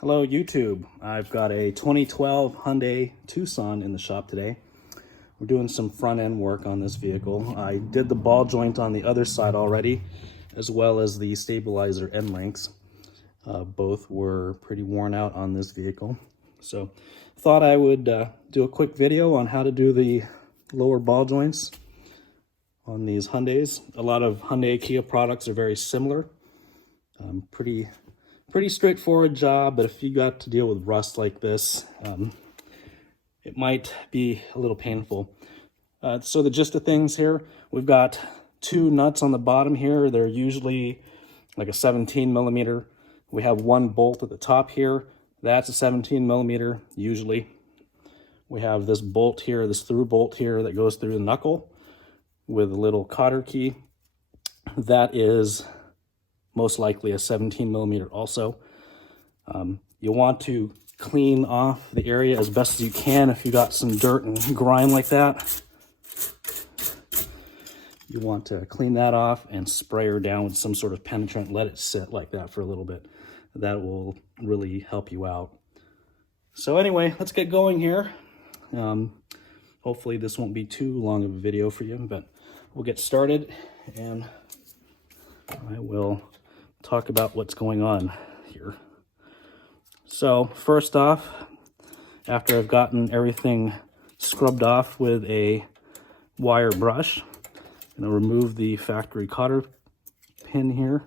Hello YouTube. I've got a 2012 Hyundai Tucson in the shop today. We're doing some front end work on this vehicle. I did the ball joint on the other side already, as well as the stabilizer end links. Both were pretty worn out on this vehicle. So thought I would do a quick video on how to do the lower ball joints on these Hyundais. A lot of Hyundai Kia products are very similar. Pretty straightforward job, but if you got to deal with rust like this, it might be a little painful. So the gist of things here, we've got two nuts on the bottom here. They're usually like a 17 millimeter. We have one bolt at the top here. That's a 17 millimeter usually. We have this bolt here, this through bolt here that goes through the knuckle with a little cotter key. That is most likely a 17 millimeter also. You'll want to clean off the area as best as you can. If you got some dirt and grime like that, you want to clean that off and spray her down with some sort of penetrant. Let it sit like that for a little bit. That will really help you out. So anyway, let's get going here. Hopefully this won't be too long of a video for you, but we'll get started and I will talk about what's going on here. So first off, after I've gotten everything scrubbed off with a wire brush, I'm going to remove the factory cotter pin here,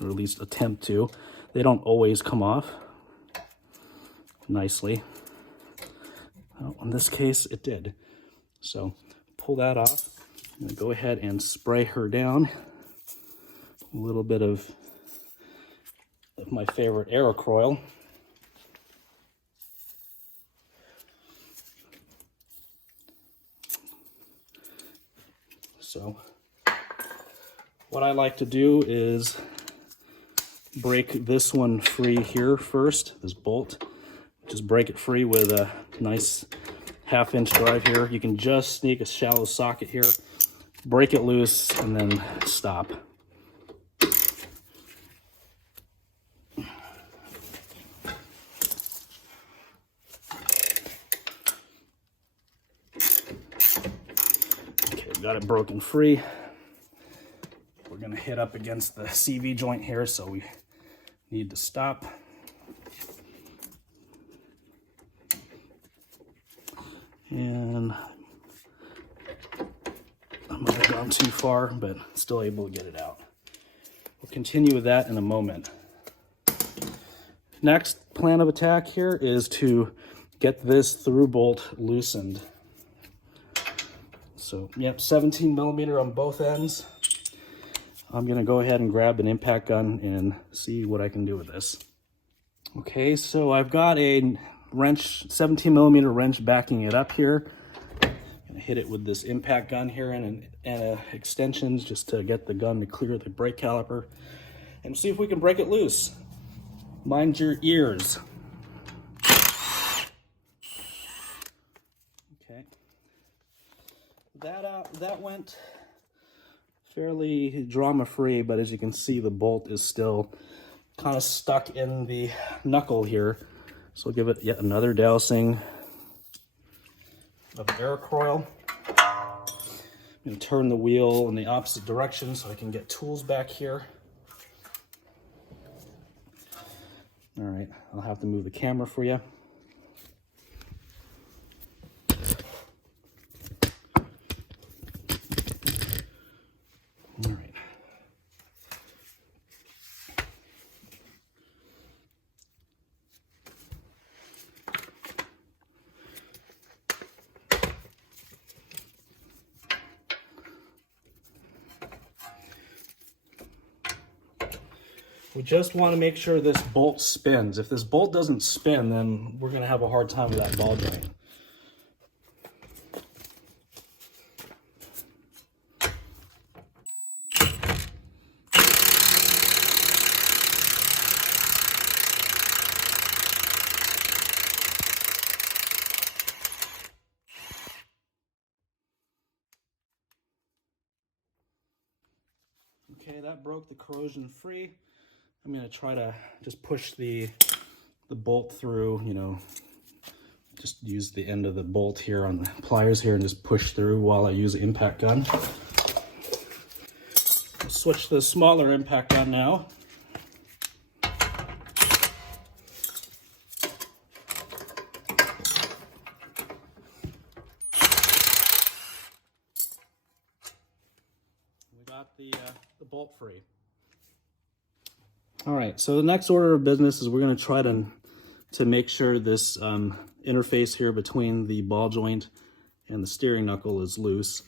or at least attempt to. They don't always come off nicely. Well, in this case, it did. So pull that off. I'm going to go ahead and spray her down. A little bit of my favorite Aerocroil. So what I like to do is break this one free here first, this bolt. Just break it free with a nice 1/2-inch drive here. You can just sneak a shallow socket here, break it loose, and then stop. Okay, got it broken free. We're gonna hit up against the CV joint here, so we need to stop. And I might have gone too far, but still able to get it out. We'll continue with that in a moment. Next plan of attack here is to get this through bolt loosened. So, yep, 17 millimeter on both ends. I'm gonna go ahead and grab an impact gun and see what I can do with this. Okay, so I've got a wrench, 17 millimeter wrench backing it up here. I'm gonna hit it with this impact gun here and extensions just to get the gun to clear the brake caliper and see if we can break it loose. Mind your ears. Okay. That went fairly drama-free, but as you can see, the bolt is still kind of stuck in the knuckle here. So I'll give it yet another dousing of Aerocroil. I'm going to turn the wheel in the opposite direction so I can get tools back here. All right, I'll have to move the camera for you. All right. We just want to make sure this bolt spins. If this bolt doesn't spin, then we're going to have a hard time with that ball joint. Okay, that broke the corrosion free. I'm going to try to just push the bolt through, you know, just use the end of the bolt here on the pliers here and just push through while I use the impact gun. I'll switch to the smaller impact gun now. We got the bolt free. All right, so the next order of business is we're going to try to make sure this interface here between the ball joint and the steering knuckle is loose.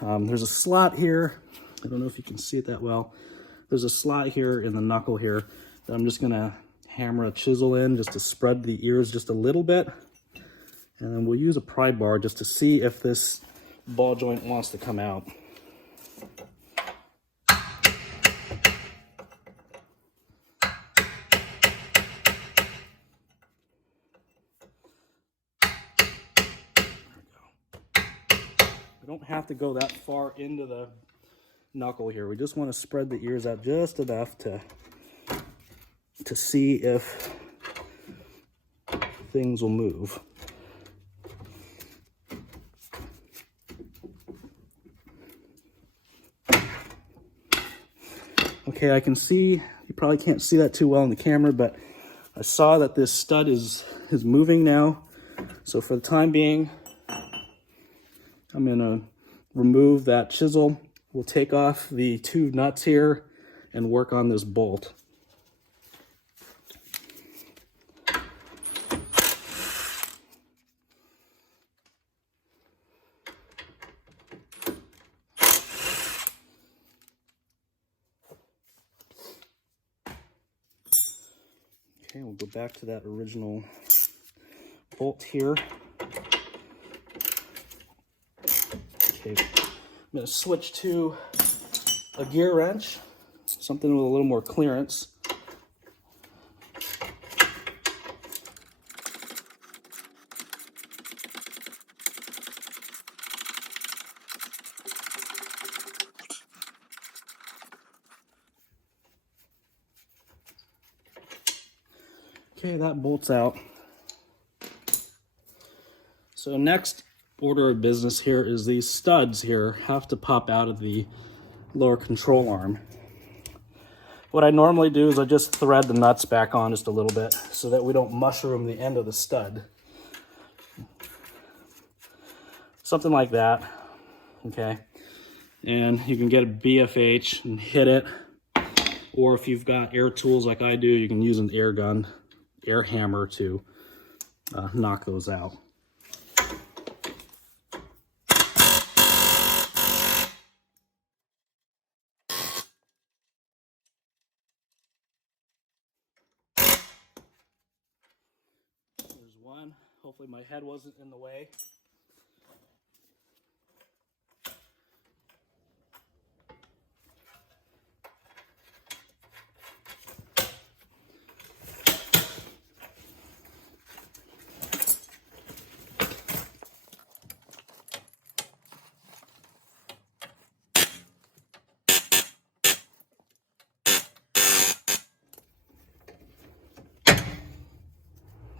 There's a slot here. I don't know if you can see it that well. There's a slot here in the knuckle here that I'm just going to hammer a chisel in just to spread the ears just a little bit. And then we'll use a pry bar just to see if this ball joint wants to come out. We don't have to go that far into the knuckle here. We just want to spread the ears out just enough to see if things will move. Okay, I can see, you probably can't see that too well in the camera, but I saw that this stud is moving now. So for the time being, I'm going to remove that chisel. We'll take off the two nuts here and work on this bolt. Okay, we'll go back to that original bolt here. Okay, I'm going to switch to a gear wrench, something with a little more clearance. Okay, that bolts out. So next order of business here is these studs here have to pop out of the lower control arm. What I normally do is I just thread the nuts back on just a little bit so that we don't mushroom the end of the stud. Something like that, okay? And you can get a BFH and hit it, or if you've got air tools like I do, you can use an air gun, air hammer to knock those out. There's one. Hopefully my head wasn't in the way.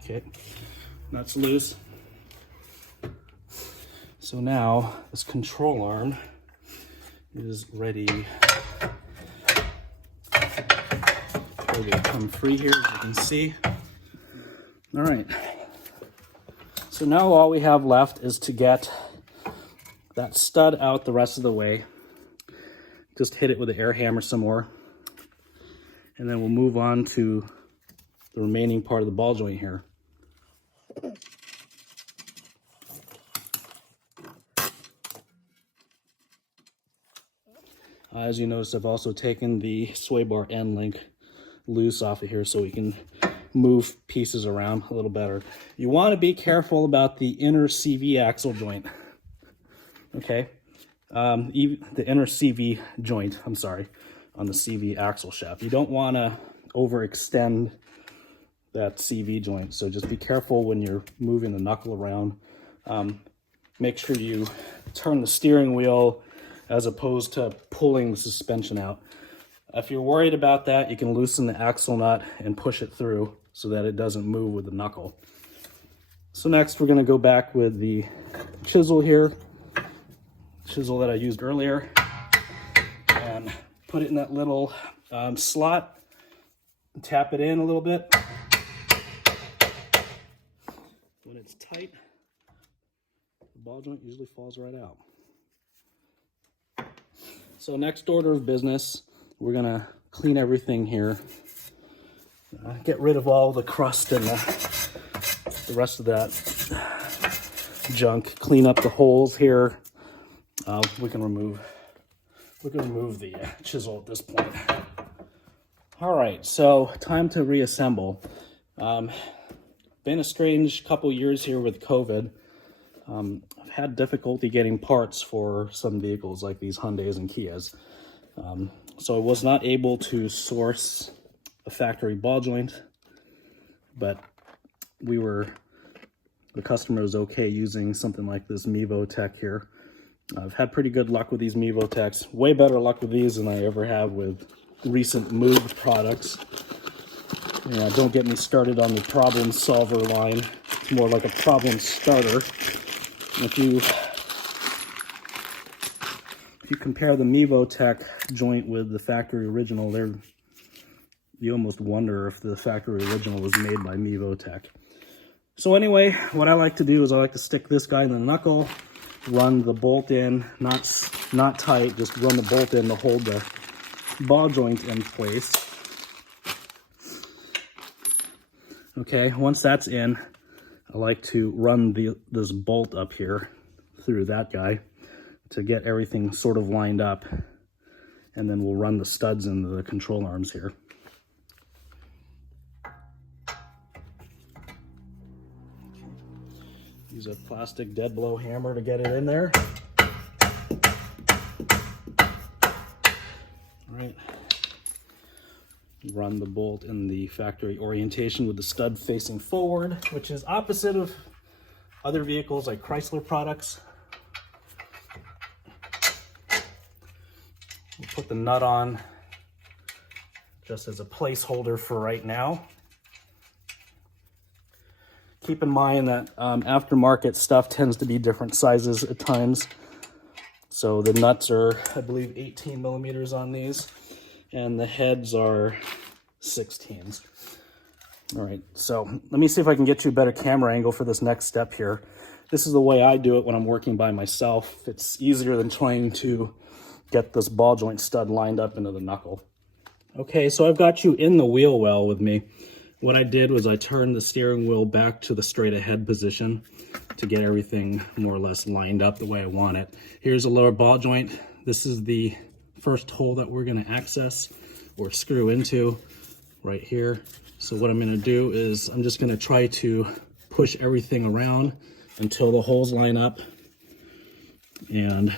Okay, that's loose. So now this control arm is ready to come free here, as you can see. All right. So now all we have left is to get that stud out the rest of the way. Just hit it with the air hammer some more. And then we'll move on to the remaining part of the ball joint here. As you notice, I've also taken the sway bar end link loose off of here so we can move pieces around a little better. You want to be careful about the inner CV axle joint. Okay, the inner CV joint, I'm sorry, on the CV axle shaft. You don't want to overextend that CV joint, so just be careful when you're moving the knuckle around. Make sure you turn the steering wheel as opposed to pulling the suspension out. If you're worried about that, you can loosen the axle nut and push it through so that it doesn't move with the knuckle. So next we're going to go back with the chisel here, chisel that I used earlier, and put it in that little slot, tap it in a little bit. When it's tight, the ball joint usually falls right out. So next order of business, we're gonna clean everything here. Get rid of all the crust and the rest of that junk. Clean up the holes here. We can remove the chisel at this point. All right, so time to reassemble. Been a strange couple years here with COVID. I've had difficulty getting parts for some vehicles like these Hyundais and Kias. So I was not able to source a factory ball joint, but the customer was okay using something like this Mevo Tech here. I've had pretty good luck with these Mevo Techs. Way better luck with these than I ever have with recent moved products. Yeah, don't get me started on the problem solver line. It's more like a problem starter. If you compare the Mevo Tech joint with the factory original, you almost wonder if the factory original was made by Mevo Tech. So anyway, what I like to do is I like to stick this guy in the knuckle, run the bolt in, not tight, just run the bolt in to hold the ball joint in place. Okay, once that's in, I like to run this bolt up here through that guy to get everything sort of lined up, and then we'll run the studs into the control arms here. Use a plastic dead blow hammer to get it in there. All right. Run the bolt in the factory orientation with the stud facing forward, which is opposite of other vehicles like Chrysler products. We'll put the nut on just as a placeholder for right now. Keep in mind that aftermarket stuff tends to be different sizes at times. So the nuts are, I believe, 18 millimeters on these, and the heads are 16s. All right, so let me see if I can get you a better camera angle for this next step here. This is the way I do it when I'm working by myself. It's easier than trying to get this ball joint stud lined up into the knuckle. Okay, so I've got you in the wheel well with me. What I did was I turned the steering wheel back to the straight ahead position to get everything more or less lined up the way I want it. Here's a lower ball joint. This is the first hole that we're going to access or screw into right here. So what I'm going to do is I'm just going to try to push everything around until the holes line up and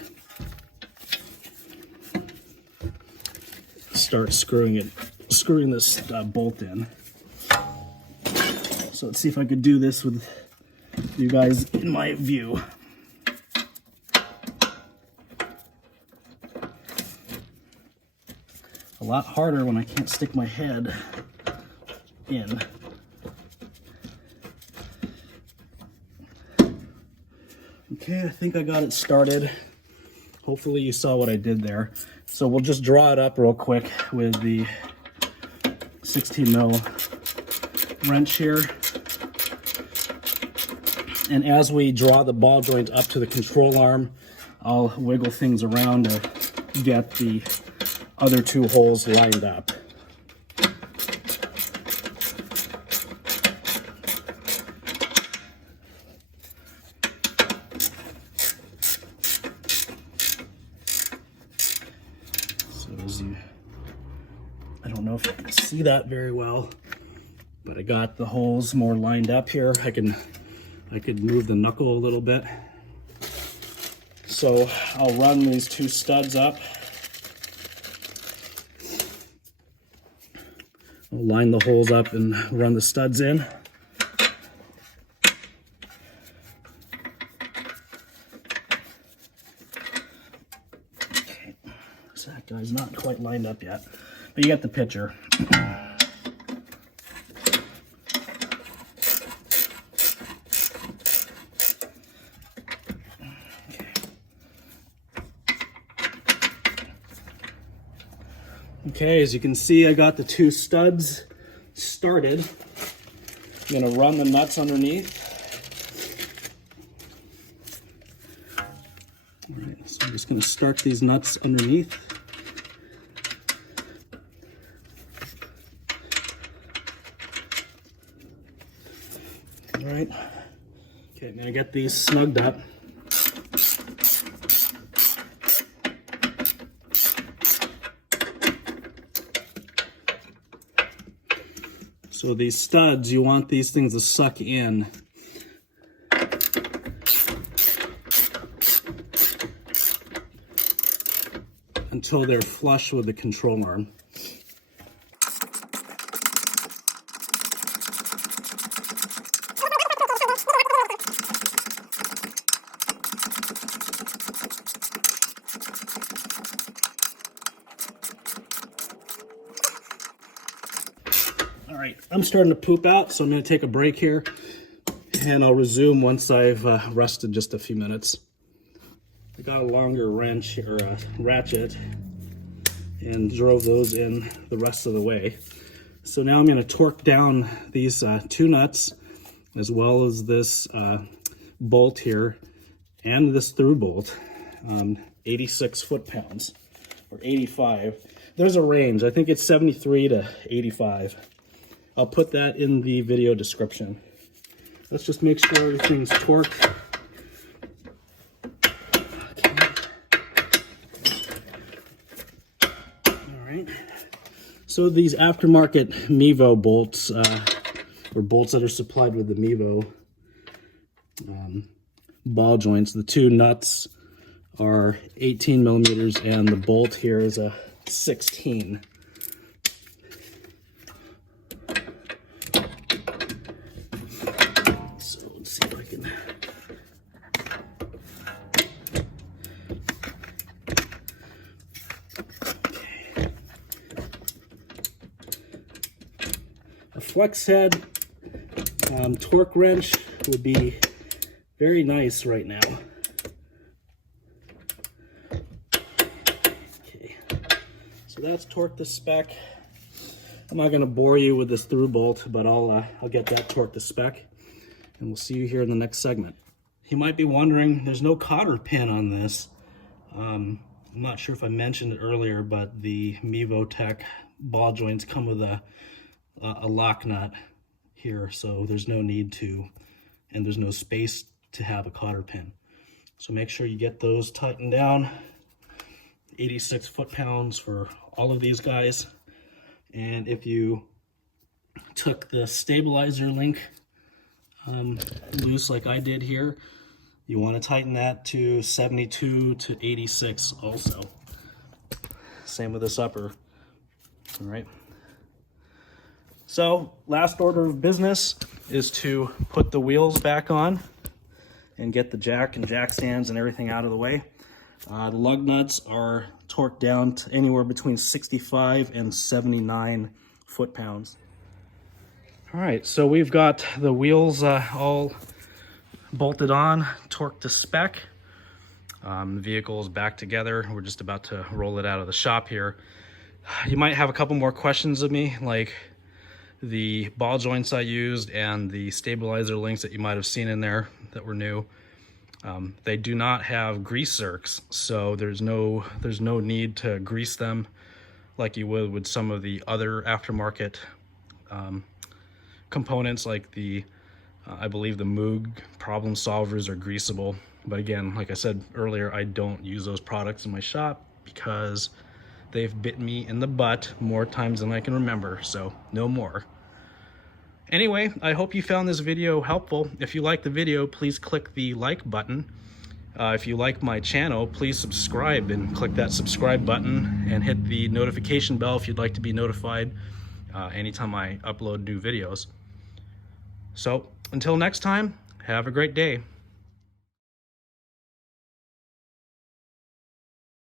start screwing this bolt in. So let's see if I could do this with you guys in my view. A lot harder when I can't stick my head in. Okay, I think I got it started. Hopefully you saw what I did there. So we'll just draw it up real quick with the 16 mil wrench here. And as we draw the ball joint up to the control arm, I'll wiggle things around to get the other two holes lined up. So I don't know if you can see that very well, but I got the holes more lined up here. I could move the knuckle a little bit. So I'll run these two studs up. I'll line the holes up and run the studs in. Okay, so that guy's not quite lined up yet. But you get the picture. Okay, as you can see, I got the two studs started. I'm gonna run the nuts underneath. All right, so I'm just gonna start these nuts underneath. All right, okay, now I get these snugged up. So these studs, you want these things to suck in. Until they're flush with the control arm. All right, I'm starting to poop out, so I'm going to take a break here, and I'll resume once I've rested just a few minutes. I got a longer wrench or a ratchet and drove those in the rest of the way. So now I'm going to torque down these two nuts, as well as this bolt here and this through bolt, 86 foot-pounds or 85. There's a range. I think it's 73 to 85. I'll put that in the video description. Let's just make sure everything's torqued. So these aftermarket Mevo bolts, or bolts that are supplied with the Mevo ball joints, the two nuts are 18 millimeters and the bolt here is a 16. So let's see if I can... A flex head torque wrench would be very nice right now. Okay, so that's torqued to spec. I'm not going to bore you with this through bolt, but I'll get that torqued to spec, and we'll see you here in the next segment. You might be wondering, there's no cotter pin on this. I'm not sure if I mentioned it earlier, but the Mevo Tech ball joints come with a lock nut here, so there's no need to, and there's no space to have a cotter pin. So make sure you get those tightened down. 86 foot-pounds for all of these guys. And if you took the stabilizer link loose like I did here, you want to tighten that to 72 to 86 also. Same with this upper. All right. So last order of business is to put the wheels back on and get the jack and jack stands and everything out of the way. The lug nuts are torqued down to anywhere between 65 and 79 foot-pounds. All right, so we've got the wheels all bolted on, torqued to spec. The vehicle is back together. We're just about to roll it out of the shop here. You might have a couple more questions of me, like the ball joints I used and the stabilizer links that you might have seen in there that were new. They do not have grease zerks, so there's no need to grease them like you would with some of the other aftermarket components, like the I believe the Moog problem solvers are greasable. But again, like I said earlier, I don't use those products in my shop because they've bit me in the butt more times than I can remember, so no more. Anyway, I hope you found this video helpful. If you like the video, please click the like button. If you like my channel, please subscribe and click that subscribe button and hit the notification bell if you'd like to be notified anytime I upload new videos. So until next time, have a great day.